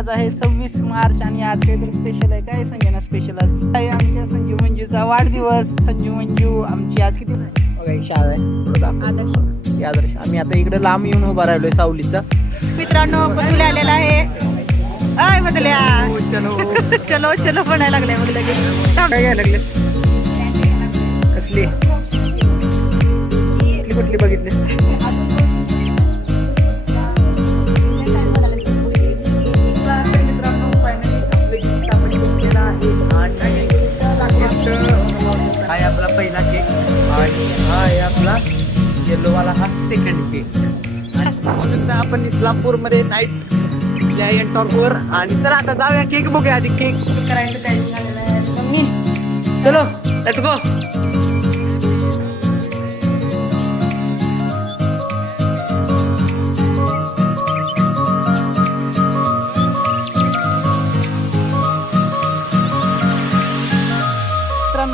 आज आहे सव्वीस मार्च आणि आज काहीतरी स्पेशल आहे. काय संजना स्पेशल आज? आहे आमच्या संजू मंजूचा वाढदिवस? संजू मंजू आमची आज किती बघा ही शाळा आहे. आदर्श. ही आदर्श. आम्ही आता इकडे लांब येऊन उभा राहिलोय सावलीचा. मित्रांनो बदल्या आलेला आहे. आय बदल्या चलो. चलो चलो म्हणायला लागलाय मग लगेच काय घ्यायला लागलेस? कसली? कुठली बघितलीस? हा आपला पहिला केक आणि हा आहे आपला येलोवाला हा सेकंड केक म्हणून आपण इस्लामपूरमध्ये नाईट जायंट टॉपवर आणि चला आता जाऊया केक बघूया आधी केक करायचं टाइमिंग आलेला आहे. चलो लेट्स गो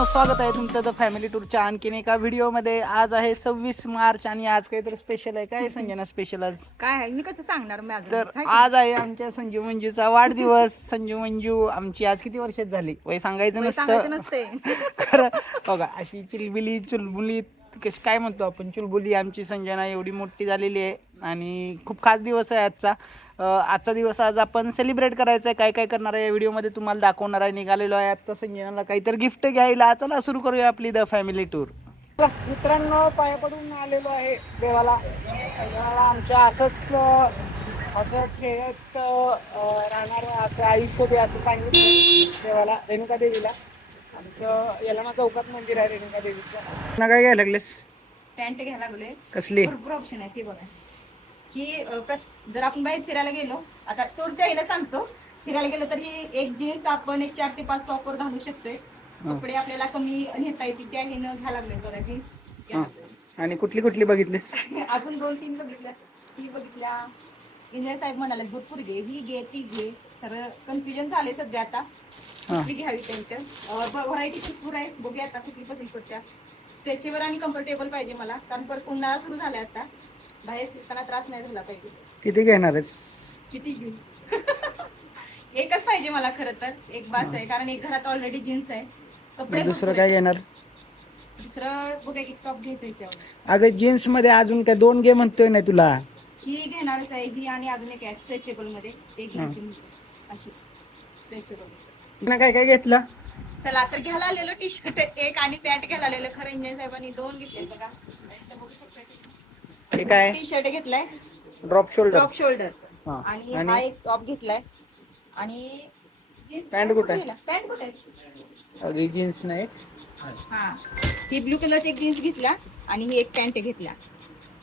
स्वागत आहे तुमचं द फॅमिली टूरच्या आणखीन एका व्हिडिओमध्ये. आज आहे सव्वीस मार्च आणि आज काहीतरी स्पेशल आहे. काय संजना स्पेशल आज? काय आहे? मी कसं सांगणार माझं तर आज आहे आमच्या संजू मंजूचा वाढदिवस. संजू मंजू आमची आज किती वर्षात झाली? वय सांगायचं वय सांगायचं नसतं नसते खरं बघा अशी चिलबिली चुलबुली कशी काय म्हणतो आपण? चुलबुली आमची संजना एवढी मोठी झालेली आहे आणि खूप खास दिवस आहे आजचा. आजचा दिवस आज आपण सेलिब्रेट करायचा आहे काय काय करणार आहे या व्हिडिओमध्ये तुम्हाला दाखवणार आहे. निघालेलो आहे आत्ता संजनाला काहीतरी गिफ्ट घ्यायला. चला सुरू करूया आपली द फॅमिली टूर मित्रांनो पाया पडून आलेलो आहे देवाला. आमच्या असंच असं खेळत राहणार असं आयुष्य दे असं सांगितलं देवाला रेणुका देवीला. आमचं याला चौकात मंदिर आहे रेणुका देवीचं. ना काय घ्यायला लागलेस? पॅन्ट घ्यायला लागले कसली? भरपूर ऑप्शन आहे ते बघा. की अं, प्रत- जर आपण बाहेर फिरायला गेलो आता टूरच्या हिला सांगतो. फिरायला गेलो तर ही एक जीन्स आपण एक चार ते पाच टॉप वर घालू शकतोय. कपडे आपल्याला कमी नेता येतील त्या हिनं घ्यायला लागले बघा जीन्स आणि कुठली कुठली बघितलीस? अजून दोन तीन बघितल्या. ही बघितल्या. इंजिनियर साहेब म्हणाले भरपूर घे. ही घे ती घे. तर कन्फ्युजन झाले सध्या आता. कुठली घ्यावी त्यांच्या? व्हरायटी भरपूर आहे. बघूया आता कुठली पसंत पडत्या स्ट्रेचेबल आणि कम्फर्टेबल पाहिजे मला. कारण परत उन्हाळा सुरू झालाय आता. बाहेर फिरताना त्रास नाही झाला पाहिजे. किती घेणार आहेस? किती घेऊ? एकच पाहिजे मला खरं तर. एक बास आहे. कारण एक घरात ऑलरेडी जीन्स आहे. कपडे दुसरं काय. घेणार? दुसरं बघूया की टॉप घ्यायचं याच्यावर. अगं जीन्समध्ये अजून काय दोन घे म्हणतोय ना तुला. ही घेणारच आहे. ही आणि अजून एक आहे. स्ट्रेचेबलमध्ये. ते घ्यायची. अशी. स्ट्रेचेबल ना काय काय घेतलं? चला तर घ्यायला आलेलो टी शर्ट एक आणि पॅन्ट घ्यायला आलेलो. खरं इंजिनियर साहेबांनी दोन घेतले बघा. इथं बघू शकता हे काय? टी शर्ट घेतलाय ड्रॉप शोल्डर टॉप शोल्डरचा हा. आणि आणि? हा एक टॉप घेतलाय. आणि जीन्स पॅन्ट कुठं आहे? पॅन्ट कुठे अगदी जीन्स नाही हा. ही ब्लू कलरची एक जीन्स घेतला आणि ही एक पॅन्ट घेतला.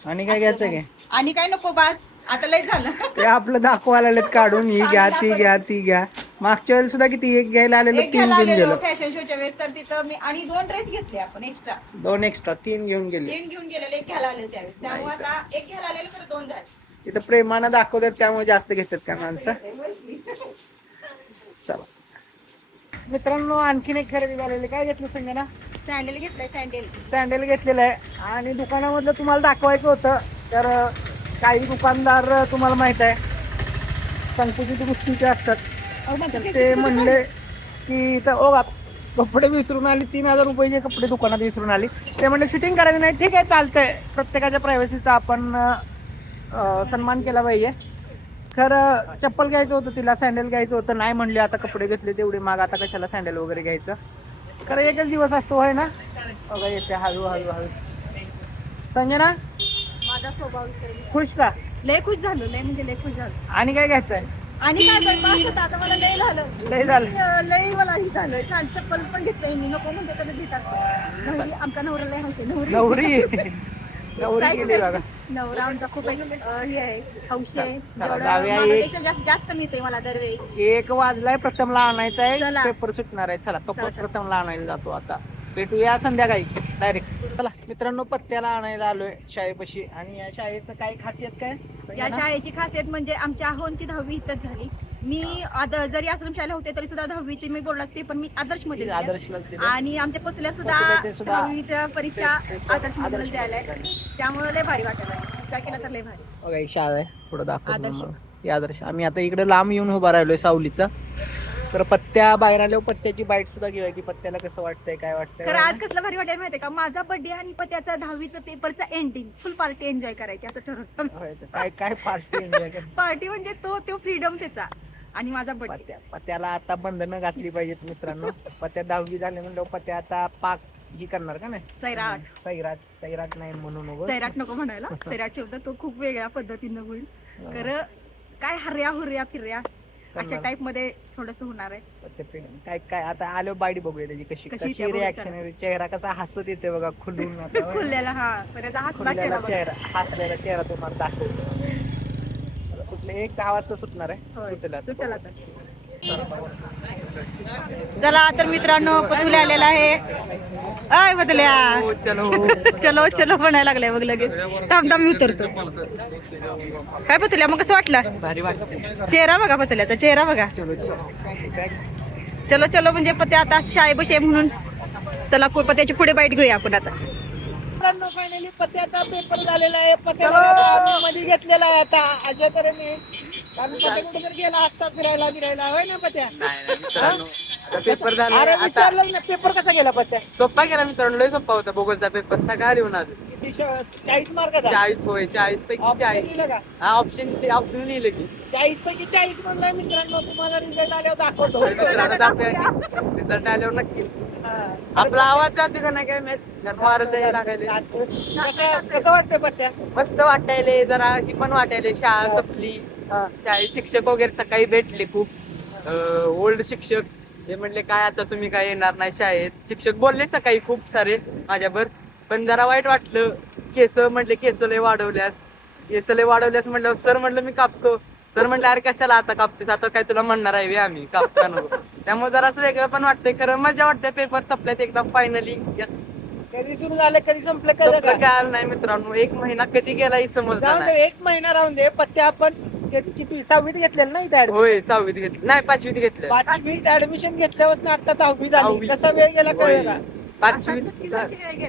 आणि काय घ्यायचं. काय आणि काय नको बास. आता लय झालं. ते आपलं दाखवायला काढून. ही घ्या ती घ्या ती घ्या. मागच्या वेळेला सुद्धा किती एक घ्यायला आलेलो एक तीन घ्यायला घेऊन आलेलो गेलो. फॅशन शोच्या वेळेस तर तिथं मी आणि दोन ड्रेस घेतले आपण एक्स्ट्रा दोन एक्स्ट्रा तीन घेऊन गेले. तीन घेऊन गेलेले एक घ्यायला आलेले त्यावेळेस. त्यामुळे आता एक घ्यायला आलेले खरं दोन झाले. इथं प्रेमानं दाखवतात त्यामुळे जास्त घेतात का माणसं? चला. मित्रांनो आणखीन एक खरेदी झालेली. काय घेतलं संजना सँडल घेतलाय सँडल सँडल घेतलेलं आहे. आणि दुकानामधलं तुम्हाला दाखवायचं होतं तर काही दुकानदार तुम्हाला माहीत आहे. संकुचित गोष्टीचे असतात. तर ते म्हणले की इथं ओ बाप कपडे विसरून आली तीन हजार रुपयाचे कपडे दुकानात विसरून आली. ते म्हणले शूटिंग करायचं नाही. ठीक आहे चालतंय. प्रत्येकाच्या प्रायव्हसीचा आपण सन्मान केला पाहिजे. खरं चप्पल घ्यायचं होतं तिला सँडल घ्यायचं होतं. नाही म्हणले आता कपडे घेतले तेवढे माग आता कशाला सँडल वगैरे घ्यायचं? खरं एकच दिवस असतो होय ना? बघा येते हळू हळू हळू. संजना? माझा स्वभाव खुश का? लय खुश झालो लय म्हणजे लय खुश झालो. आणि काय घ्यायचंय? आणि काय होतं? आता मला लय झालं. लय झालं. लय मला हे झालं. छान चप्पल पण घेतलंय मी. नको म्हणते घेत असतो. नवरी आमचा नवरा लय हौशी नवरी. नवरी. नवरी गेली बघा. नवरा आमचा खूप एक, अं, हे आहे हौशी आहे. चला, जेवढं जाऊया एक- माझ्यापेक्षा जास्त जास्त मिळते मला दरवेळेस एक वाजलाय प्रथमला आणायचा आहे. चला. पेपर सुटणार आहे. चला तो चला, चला. प्रथमला आणायला जातो आता. भेटूया संध्याकाळी. डायरेक्ट चला मित्रांनो पत्त्याला आणायला आलोय शाळेपाशी. आणि या शाळेचं काय खासियत काय? या? शाळेची खासियत म्हणजे आमच्या अहोंची दहावी इथंच झाली. मी आदर जरी आश्रम शाळेला होते तरी सुद्धा दहावीचे मी बोर्डाचे पेपर मी आदर्शमध्ये दिले. आणि आमच्या पुतल्या सुद्धा पुतल्या ते सुद्धा- दहावीच्या परीक्षा ते- आदर्शमध्ये आदर्श द्यायला आहे. त्यामुळे लय भारी वाटत आहे. विचार केला तर लय भारी. बघा ही शाळा आहे. थोडं दाखव आदर्श. आदर्श. आम्ही आता इकडे लांब येऊन उभा राहिलोय सावलीचा. तर पत्त्या बाहेर आल्यावर पत्त्याची बाईट सुद्धा घेऊया की पत्त्याला कसं वाटतंय काय वाटतंय खरं आज कसलं भारी वाटायला माहितीये का? माझा बर्थडे आणि पत्याचा दहावीचं पेपरचा एंडिंग फुल पार्टी एन्जॉय करायची असं ठरवलं. होय, तर काय काय पार्टी एन्जॉय पार्टी म्हणजे तो तो फ्रीडम त्याचा. आणि माझा बर्थडे पत्त्या पत्त्याला आता बंधनं घातली पाहिजेत मित्रांनो. पत्त्या दहावी झाले म्हणलं पत्त्या आता पाक ही करणार का नाही? सैराट. सैराट. सैराट नाही म्हणू नको सैराट नको म्हणायला. सैराट शब्द तो खूप वेगळ्या पद्धतीनं होईल. खरं काय हर्या हुर्या फिर्या अशा. टाइपमध्ये थोडस होणार आहे. काय काय आता आलो बाईट बघूया त्याची कशी कशी कशी त्या रिॲक्शन आहे चेहरा कसा हसत येते बघा खुलून आता. खुललेला हा पर्यंत हात खुललेला केला बघा. चेहरा हसलेला चेहरा तुम्हाला दाखवतो आता सुटले एक दहा वाजता सुटणार आहे होय, सुटेल आता. सुटेल आता. चला तर मित्रांनो पतुल्या आलेला आहे पतल्या हो, चलो चलो. चलो म्हणायला लागलाय बघ लगेच. थांब थांब मी उतरतो. काय पतुल्या मग कसं वाटलं? भारी वाटते चेहरा बघा पतल्याचा चेहरा बघा. चलो चलो. म्हणजे पत्या आता शाळेपाशी आहे म्हणून. चला पत्याची पुढे बाईट घेऊया आपण आता. फायनली पत्त्याचा पेपर झालेला आहे. पत्त्याला आम्ही मध्ये घेतलेला आहे आता. अशा तऱ्हेने कारण पत्या कुठे गेला असता फिरायला फिरायला होय ना पत्या? पेपर झाला. अरे आता विचारलं ना पेपर कसा गेला पत्त्या सोपा गेला मित्रांनो लय सोपा होता भूगोलचा पेपर. सगळा लिहून आलो किती चाळीस मार्काचा चाळीस होय चाळीस पैकी चाळीस. का? हा ऑप्शन ऑप्शन लिहिलं की. चाळीस पैकी चाळीस म्हणलाय मित्रांनो तुम्हाला रिझल्ट आल्यावर दाखवतो. मित्रांनो दाखवूया रिझल्ट आल्यावर नक्कीच. हा. आपला आवाज जातो का नाही काय माहीत? मारत लागायले कसं कसं वाटतं पत्त्या मस्त वाटायले जरा ही पण वाटायले शाळा संपली. हा. शाळेत शिक्षक वगैरे सकाळी भेटले खूप. ओल्ड शिक्षक. ते म्हणले काय आता तुम्ही काय येणार नाही शाळेत? शिक्षक बोलले सकाळी खूप सारे माझ्यावर पण जरा वाईट वाटलं. केस म्हटले केस लय वाढवल्यास. केस लय वाढवल्यास म्हटलं सर म्हटलं मी कापतो. सर म्हटलं अरे कशाला आता कापतोस? आता काय तुला म्हणणार आहे आम्ही कापता नको त्यामुळे जरा असं वेगळं पण वाटतंय. खरं मजा वाटते पेपर संपल्यात एकदम फायनली यस कधी सुरू झालं कधी संपलं? काय नाही मित्रांनो. एक महिना कधी नाही दे एक महिना राहून दे पत्त्या आपण किती सहावीत घेतलेलं ना इथे admission? होय सहावीत घेतलं. नाही पाचवीत घेतलं. पाचवीत ऍडमिशन घेतल्यापासून आता दहावी झाली. दहावी. कसा वेळ गेला कळलं का पाचवीत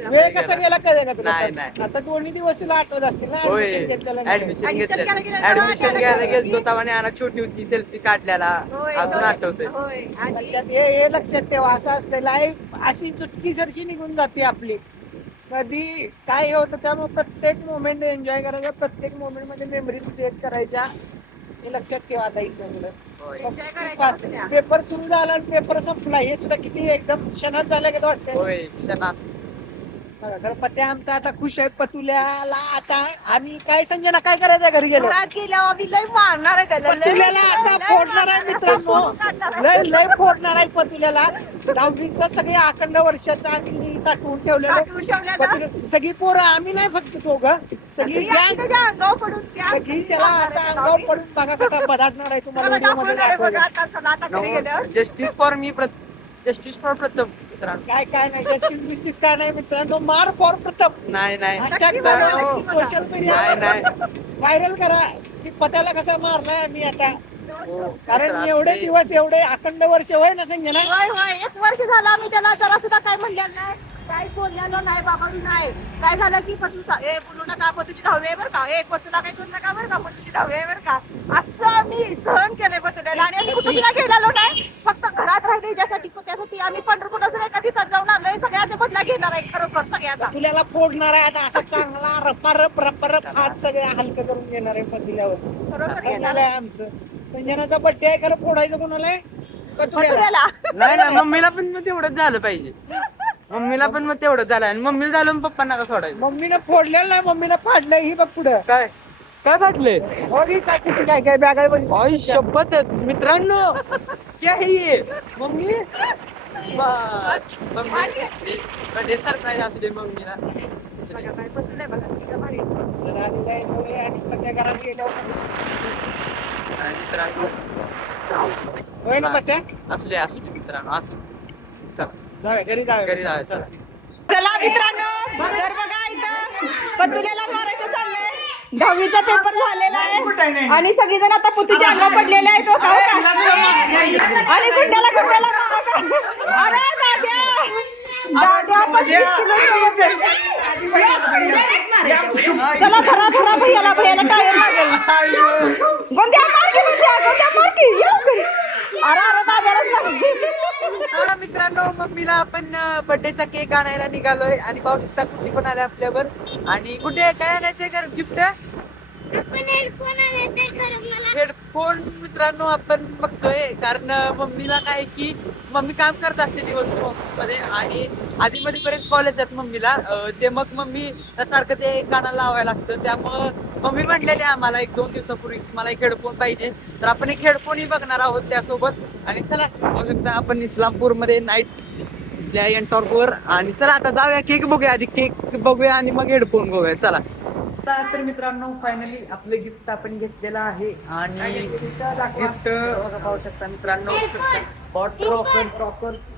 वेळ कसा गेला कळलं का तुला नाही, सांग? नाही. आता दोन्ही दिवस तुला आठवत असतील ना होय. घेतलेलं नाही. ऍडमिशन Admission घेतलं घ्यायला गेलं तेव्हा ऍडमिशन आठवलं घ्यायला की- गेलो तेव्हा आणि छोटी होती सेल्फी काढल्याला. अजून आठवतंय. लक्षात हे हे लक्षात ठेवा असं असतं. लाईफ अशी चुटकी सरशी निघून जाते आपली. कधी काय होतं त्यामुळे प्रत्येक मोमेंट एन्जॉय करायचा प्रत्येक मोमेंटमध्ये मेमरीज क्रिएट करायच्या. हे लक्षात ठेवा आता इथं. पेपर सुरू झाला आणि पेपर संपला. हे सुद्धा किती एकदम क्षणात झालं का वाटतं होय क्षणात. खरं पत्या आमचा आता खुश आहे पतुल्याला आता आम्ही काय संजना काय करायचं घरी गेलो? घरात गेल्यावर आम्ही लय मारणार आहे त्याला लय पतुल्याला असा लय फोडणार आहे मारणार, मित्रांनो. असा फोडून काढणार लय लय फोडणार आहे पतुल्याला. दहावीचं सगळे अखंड वर्षाचं आम्ही साठवून ठेवलेलं साठवून ठेवलेलं. सगळी पोरं आम्ही नाही फक्त तो ग सगळी सगळी गँग आम्ही त्याच्या अंगावर पडून त्या सगळी सगळी त्याला असा अंगावर त्याला. पडून बघा कसा बदाटणार आहे तुम्हाला justice for me justice for Pratham. मित्रांनो. काय काय नाही जस्टिस बिस्टिस काय नाही मित्रांनो. मार फॉर प्रथम. नाही नाही. सोशल मीडिया नाही व्हायरल करा. की पत्याला कसा मारलाय आम्ही आता. हो, कारण मित्र एवढे असले. दिवस एवढे अखंड वर्ष होय ना होय होय. एक वर्ष झालं आम्ही त्याला जरा सुद्धा काय म्हणलेलं नाही. काही बोललेलो नाही बाबा मी नाही. काय झालं की पतूचा ए बोलू नका पतूची दहावी आहे बरं का. ए पतूला काही करू नका बरं का पतूची दहावी आहे बरं का. असं आम्ही सहन केलंय पतूला आणि आम्ही कुठे गेलेलो नाही? फक्त घरात राहिले ज्यासाठी त्यासाठी आम्ही पंढरपूरला सुद्धा कधीच जाऊन आलोय सगळ्याचा बदला घेणार आहे खरोखर सगळ्याचा. तुल्याला फोडणार आहे आता असा चांगला रपारप रपारप हात सगळे हलकं करून घेणार आहे पतिल्यावर खरोखर घेणार आहे. आमचं. संजनाचा बड्डे आहे खरं फोडायचं कोणाला आहे? नाही ना मम्मीला पण मग तेवढंच झालं पाहिजे. मम्मीला पण मग तेवढंच झालं. आणि मम्मीला झालं मग पप्पांना का सोडायचं. मम्मीने फोडलेलं नाही मम्मीने फाडलंय. ही बघ पुढं. काय? काय की काय काय काय बॅग आहे शपथच. मित्रांनो क्या है ये? मम्मी? बर्थडे सरप्राईज असू दे मम्मीला. मित्रांनो असू दे असू दे मित्रांनो असू. चला. घरी जाऊया. घरी चला. चला मित्रांनो. दहावीचा पेपर झालेला आहे. आणि सगळीजण आता पुतीच्या अंगा पडलेले आहेत हो, हो आणि कुंड्याला अरे दाद्या दाद्या पंचवीस चला भैयाला भैयाला लागेल अरे अरे दादा मम्मीला आपण बर्थडेचा केक आणायला निघालोय आणि पाहू शकता कुठे पण आले आपल्यावर. आणि कुठे? काय आणायचंय का गिफ्ट हेडफोन मित्रांनो आपण बघतोय. कारण मम्मीला काय की मम्मी काम करत असते दिवसभर ऑफिसमध्ये आणि आधी मध्ये बरेच कॉलेज आहेत मम्मीला ते मग मम्मी सारखं ते कानाला लावायला लागतं. त्यामुळं मम्मी म्हटलेली आम्हाला एक दोन दिवसापूर्वी मला एक हेडफोन पाहिजे. तर आपण एक हेडफोनही बघणार आहोत त्यासोबत. आणि चला पाहू शकता आपण इस्लामपूरमध्ये नाईट वर आणि चला आता जाऊया केक बघूया. आधी केक बघूया आणि मग हेडफोन बघूया. चला. तर मित्रांनो फायनली आपलं गिफ्ट आपण घेतलेलं आहे. आणि गिफ्ट पाहू शकता मित्रांनो.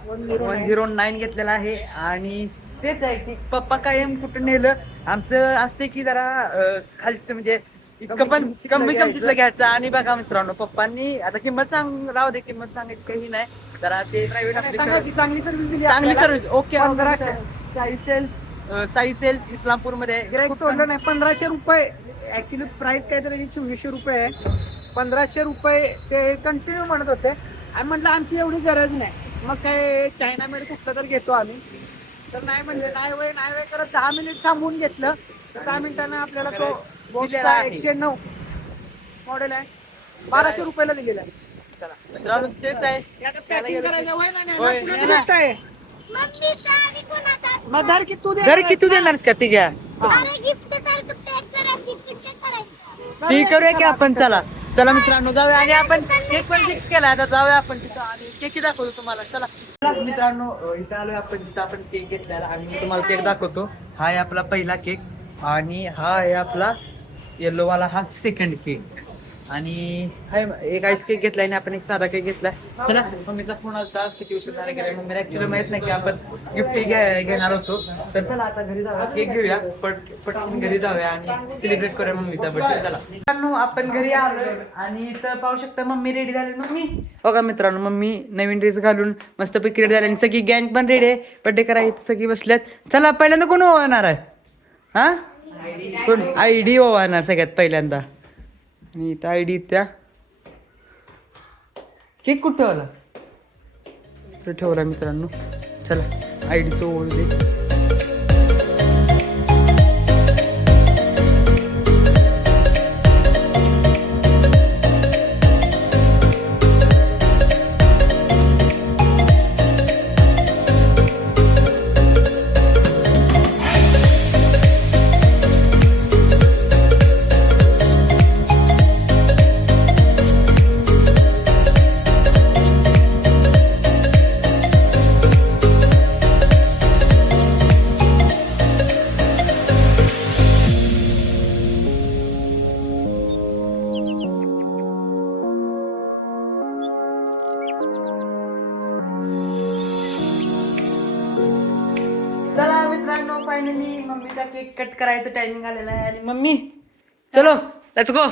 वन झिरो नाईन घेतलेलं आहे. आणि तेच आहे की पप्पा कायम कुठं नेलं? आमचं असते की जरा अं, खालचं म्हणजे इतकं पण कमी किमतीतलं घ्यायचं. आणि बघा मित्रांनो पप्पांनी आता किंमत सांग राहू दे किंमत सांगायची काही नाही. जरा ते प्रायव्हेट सांगा की चांगली सर्व्हिस दिली चांगली. Service okay. Sai sales Sai sales इस्लामपूरमध्ये सोडलं नाही. पंधराशे रुपये ऍक्च्युली प्राइस काय तर चोवीसशे रुपये आहे. पंधराशे रुपये ते कंटिन्यू म्हणत होते. आणि म्हटलं आमची एवढी गरज नाही. मग काय चायना मध्ये कुठलं तर घेतो आम्ही. तर नाही म्हणले नाही वय नाही वय करत. दहा मिनिट थांबून घेतलं. तर दहा मिनिटानं आपल्याला तो दिलेला आहे. एकशे नऊ. मॉडेल आहे. बाराशे रुपयाला दिलेला आहे. चला. मित्रांनो तेच आहे. याचं packing करायचं वय नाही, नाही, होय, कुणाचं नाही. गोष्ट आहे मग धर की तू दे घरी किती देणार का ती घ्या. ती करूया की आपण चला. चला मित्रांनो जाऊया. आणि आपण केक पण फिक्स केला आता जाऊया आपण तिथं आणि केक दाखवतो तुम्हाला. चला. मित्रांनो इथं आलोय आपण. जिथं आपण केक घेतलेला आणि मी तुम्हाला केक दाखवतो. हा आहे आपला पहिला केक आणि हा आहे आपला येलो वाला हा सेकंड केक आणि काय एक आईस केक घेतलाय आणि आपण एक साधा केक घेतलाय चला मम्मीचा फोन आला किती उशीर झाला गेला मम्मीला ऍक्च्युली माहीत नाही की आपण गिफ्ट घेणार होतो. तर चला आता घरी जाऊया. केक घेऊया. पट पटकन घरी जाऊया आणि सेलिब्रेट करूया मम्मीचा बर्थडे चला. मित्रांनो आपण घरी आलो आणि इथं पाहू शकता मम्मी रेडी झाली. मम्मी बघा मित्रांनो मम्मी नवीन ड्रेस घालून मस्तपैकी रेडी झाली. आणि सगळी गँग पण रेडी आहे. बर्थडे करायला सगळी बसल्यात. चला पहिल्यांदा कोण ओवाळणार आहे? हा? कोण? आय डी ओवाळणार सगळ्यात पहिल्यांदा. आणि इथं आय डी त्या. केक कुठं ठेवला? तो ठेवला मित्रांनो. चला आय डीचं ओळख दे. केक कट करायचं टायमिंग आलेला आहे आणि मम्मी चलो. Let's go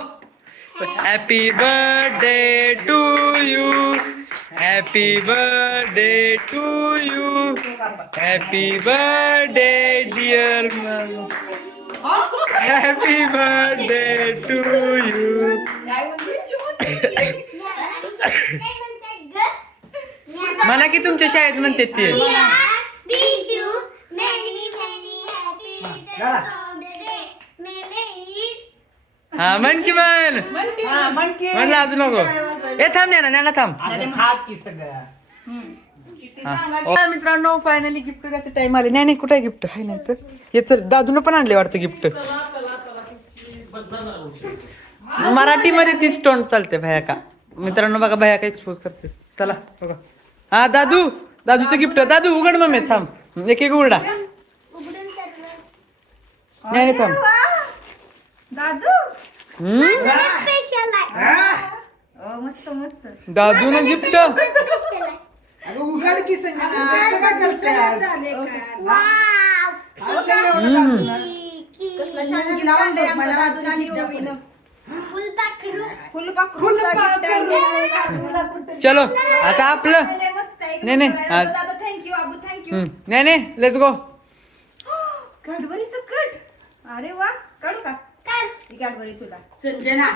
happy birthday to you happy birthday to you happy birthday dear happy birthday to you मला की तुमच्या शाळेत म्हणते ते. हा म्हण की हा, म्हण की. म्हणलं अजून नको. हे थांब ना ना थांब. अरे खात की सगळ्या हा. मित्रांनो फायनली गिफ्ट द्यायचं टाइम आले. नाही नाही कुठे गिफ्ट आहे नाही तर. हे चल दादून पण आणले वाटतं गिफ्ट मराठीमध्ये तीच टोन चालते भया का? मित्रांनो बघा भया का एक्सपोज करते. चला बघा. हा दादू. दादूचं गिफ्ट दादू उघड मम्मी थांब. एक एक उघडा. नाही नाही, थांब. दादू. हम्म? अ, मस्त मस्त. दादून गिफ्ट अगं उघड की संजना असं करतेस? फुलपाखरू. चलो आता आपलं मस्त आहे. नाही, नाही. हा. थँक्यू बाबू थँक्यू हम्म. नाही नाही लेट्स गो अरे वा काढू का? तुला. संजना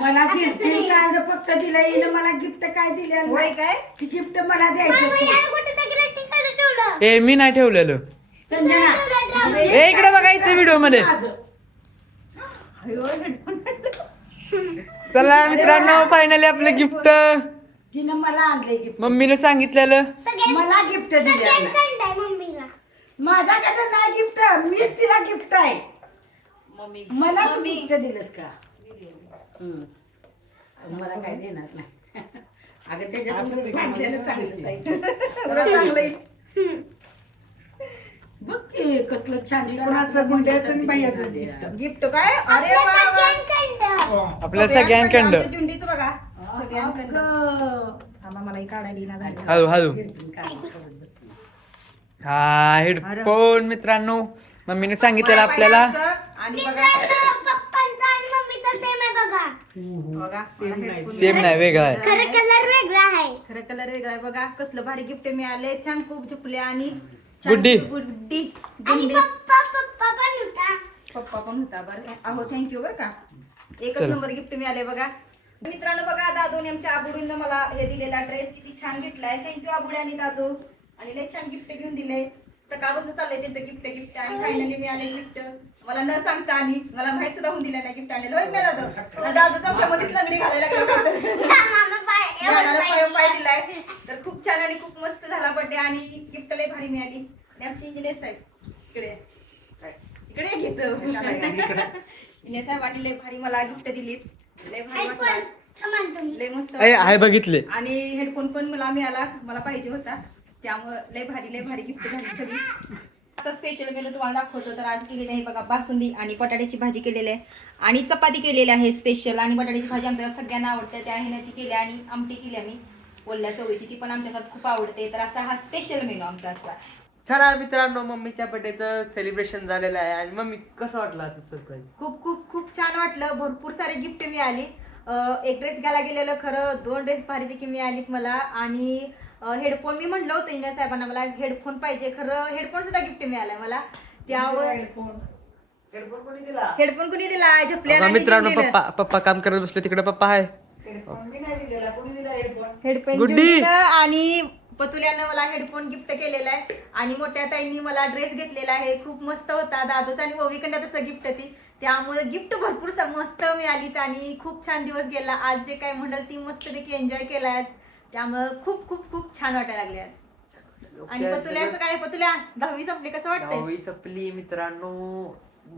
मला गिफ्ट कार्ड फक्त दिलं येईल मला गिफ्ट काय दिलं होय काय? गिफ्ट मला द्यायचं होतं. ए मी नाही ठेवलेलं. संजना ए इकडे बघा इथे व्हिडिओमध्ये चला मित्रांनो फायनली आपलं गिफ्ट तिनं मला आणलंय गिफ्ट मम्मीने सांगितलेलं. मला गिफ्ट दिलं माझ्याकडे नाही गिफ्ट मीच तिला गिफ्ट आहे. मला तू गिफ्ट दिलंस का. मला काय देणार नाही. अगं त्याच्यात भांडलेलं आहे. चांगलं आहे. बघ की कसलं छान कोणाचं गुंड्याचं बाह्याचं. गिफ्ट काय? अरे. आपल्या सगळ्यांकडं झुंडीचं बघा. सगळ्यांकडं मला ही काढायला येईना झाली. हळू हळू. हा हेडफोन मित्रांनो. मम्मीने सांगितलेलं आपल्याला. आणि बघा. बघा. सेम नाही. वेगळा आहे. खरं कलर वेगळा आहे. खरं कलर वेगळा आहे. बघा कसलं भारी गिफ्ट मिळाले. थँकू चुपले आणि गुड्डी. गुड्डी आणि. पप्पा पप्पा पण होता. पप्पा पण होता. बरं अहो थँक्यू बरं का? एकच. नंबर गिफ्ट मिळाले बघा. मित्रांनो बघा दादूने आमच्या आबुडीनं मला हे दिलेला ड्रेस किती छान घेतलाय. थँक्यू आबुडी आणि दादू. आणि लय छान गिफ्ट घेऊन दिले. सकाळपासून चाललंय त्यांचं गिफ्ट गिफ्ट आणि फायनली मिळाले गिफ्ट मला न सांगता आणि मला माहीत सुद्धा होऊन दिलं नाही गिफ्ट आणलेलं होय ना दादू दादूच आमच्या मध्येच लंगडी घालायला पाय दिलाय. तर खूप छान आणि खूप मस्त झाला बर्थडे आणि गिफ्ट लय भारी मिळाली. आणि आमची इंजिनियर साहेब इकडे इकडे घेत. इंजिनियर साहेबांनी लय भारी मला गिफ्ट दिलीत. लय भारी वाटलं. लय मस्त अय आहे बघितले. आणि हेडफोन पण मला मिळाला. मला पाहिजे होता. त्यामुळं लय भारी लय भारी गिफ्ट झाली सगळी. आता स्पेशल मेनू तुम्हाला दाखवतो. तर आज केलेली आहे बघा बासुंदी आणि बटाट्याची भाजी केलेली आहे. आणि चपाती केलेली आहे स्पेशल आणि बटाट्याची भाजी आमच्या घरात सगळ्यांना आवडते. त्या आहे ती केली आणि आमटी केली आम्ही. ओल्या चवळीची. ती पण आमच्या घरात खूप आवडते. तर असा हा स्पेशल मेनू आमचा आजचा. चला मित्रांनो मम्मीच्या बर्थडेचं सेलिब्रेशन झालेलं आहे. आणि मम्मी कसं वाटलं आता सरप्राईज खूप खूप खूप छान वाटलं. भरपूर सारे गिफ्ट मिळाली. अं, एक ड्रेस घ्यायला गेलेलं खरं. दोन ड्रेस भारीपैकी मिळालीत मला. आणि हेडफोन मी म्हटलं होतं इंजिनियर साहेबांना मला हेडफोन पाहिजे. खरं हेडफोन सुद्धा गिफ्ट मिळालाय मला. त्यावर हेडफोन कोणी दिला? हेडफोन कुणी दिला? झपल्याला बघा आणि मित्रांनो. पप्पा पप्पा काम करत बसले तिकडे पप्पा आहे. हेडफोन मी नाही दिलेला. कोणी दिला हेडफोन हेडफोन गुड्डी. आणि पतुल्यानं मला हेडफोन गिफ्ट केलेला आहे. आणि मोठ्या ताईंनी मला ड्रेस घेतलेला आहे. खूप मस्त होता. दादूचा आणि ओवीकडनं तसं गिफ्ट ती. त्यामुळे गिफ्ट भरपूर स- मस्त मिळालीत आणि खूप छान दिवस गेला. आज जे काय म्हणलं ती मस्तपैकी एन्जॉय केला आज त्यामुळं खूप खूप खूप छान वाटायला लागले आज. आणि पतुल्याचं काय पतुल्या? दहावी संपली कसं वाटतंय? दहावी संपली मित्रांनो.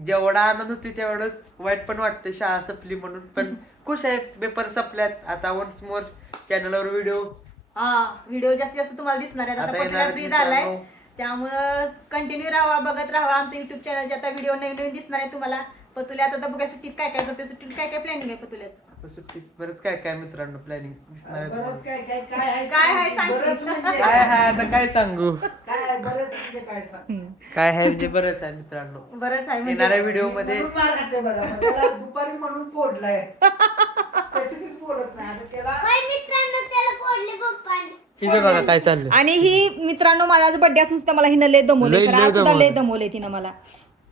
जेवढा आनंद होती तेवढंच वाईट पण वाटतं शाळा संपली म्हणून. पण खुश आहे पेपर संपल्यात. आता वन्स मोर चॅनलवर व्हिडिओ हा व्हिडिओ जास्तीत जास्त तुम्हाला दिसणार आहेत. आता आता पतुल्या येणार फ्री मित्रांनो. झालाय. त्यामुळं कंटिन्यू राहा बघत राहा. आमचं युट्यूब चॅनलचे आता व्हिडिओ नवीन नवीन दिसणार आहे तुम्हाला. पतुल्याचं आता बघा सुट्टीत काय काय करते सुट्टीत काय काय प्लॅनिंग आहे पतुल्याचं? आता सुट्टीत बरंच काय काय मित्रांनो प्लॅनिंग दिसणार आहे बरंच तुम्हाला. काय काय काय आहे काय आहे सांग? की. बरंच म्हणजे काय आहे आता काय सांगू? काय आहे बरंच म्हणजे काय सांग? काय आहे म्हणजे बरंच आहे मित्रांनो. बरंच आहे म्हणजे. येणाऱ्या व्हिडिओमध्ये म्हणून मार खाते बघा मग त्याला दुपारी म्हणून फोडलाय. स्पेसिफिक बोलत नाही आता त्याला होय मित्रांनो त्याला फोडले पप्पाने. इथे बघा काय चाललंय. आणि ही मित्रांनो माझा आज बर्थडे असून सुद्धा मला हिनं लय दमवले लय- खरं लय आज सुद्धा लय दमवलंय. दमवले तिनं मला.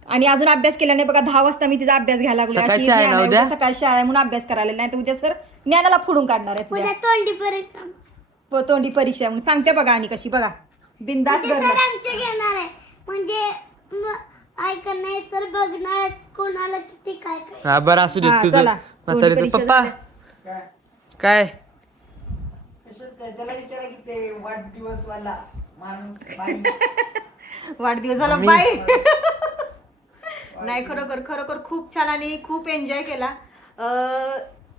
आणि अजून अभ्यास केला नाही बघा दहा वाजता मी तिचा अभ्यास घ्यायला लागलो. सकाळची आहे ना उद्या? सकाळी शाळा आहे म्हणून अभ्यास करायला नाही तर उद्या सर ज्ञानाला फोडून काढणार आहे उद्या तुझ्या तोंडी पर्यंत तोंडी परीक्षा आहे म्हणून. सांगते बघा आणि कशी बघा. बिंदास ते सर आमचे घेणार आहे. म्हणजे म- ऐकणार नाही सर बघणार आहेत कोणाला किती काय काय. हा बरं असू दे हा, तुझं. चला. परीक्षा पप्पा. झाल्या. काय? काय तसंच काय त्याला विचारा की ते वाढदिवस वाला माणूस बाई. वाढदिवस झाला बाय नाही खरोखर खरोखर खूप छान आणि खूप एन्जॉय केला.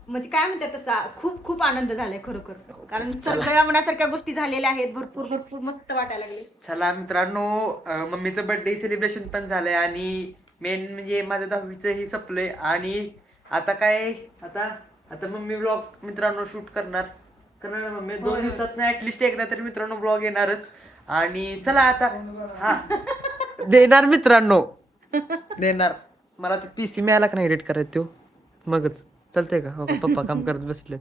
म्हणजे काय म्हणतात तसा खूप खूप आनंद झालाय खरोखर. कारण सगळ्या मनासारख्या गोष्टी झालेल्या आहेत भरपूर भरपूर मस्त वाटायला लागले. चला मित्रांनो अं, मम्मीचं बर्थडे सेलिब्रेशन पण झालंय आणि मेन म्हणजे माझं दहावीचं हे संपलंय आणि आता काय आता आता मम्मी ब्लॉग मित्रांनो शूट करणार. करणार ना मम्मी दोन दिवसात ना ऍटलिस्ट एकदा तरी मित्रांनो ब्लॉग येणारच. आणि चला आता हा. देणार मित्रांनो. देणार. मला ते पीसी मिळाला का नाही एडिट करायचं तो मगच. चालतंय का? हो का पप्पा काम करत बसले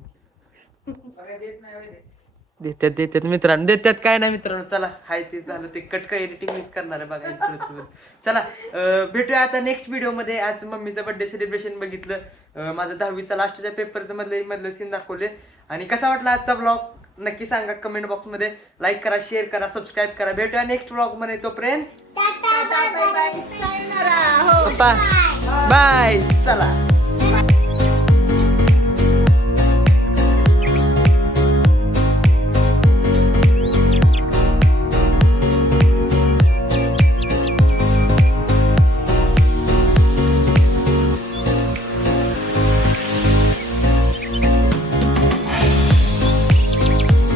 देतात देतात मित्रांनो. देतात काय नाही मित्रांनो. चला हाय ते झालं. ते कटका एडिटिंग मीच करणार आहे बघा इकडचं. चला अं, भेटूया आता नेक्स्ट व्हिडिओमध्ये. आज मम्मीचं बर्थडे सेलिब्रेशन बघितलं. अं, माझं दहावीचा लास्टच्या पेपरचं मधलं मधलं सीन दाखवले आणि कसा वाटला आजचा ब्लॉग नक्की सांगा कमेंट बॉक्समध्ये. लाईक करा शेअर करा सबस्क्राईब करा. भेटूया नेक्स्ट ब्लॉगमध्ये. तोपर्यंत tata! Bye bye sayonara. Bye चला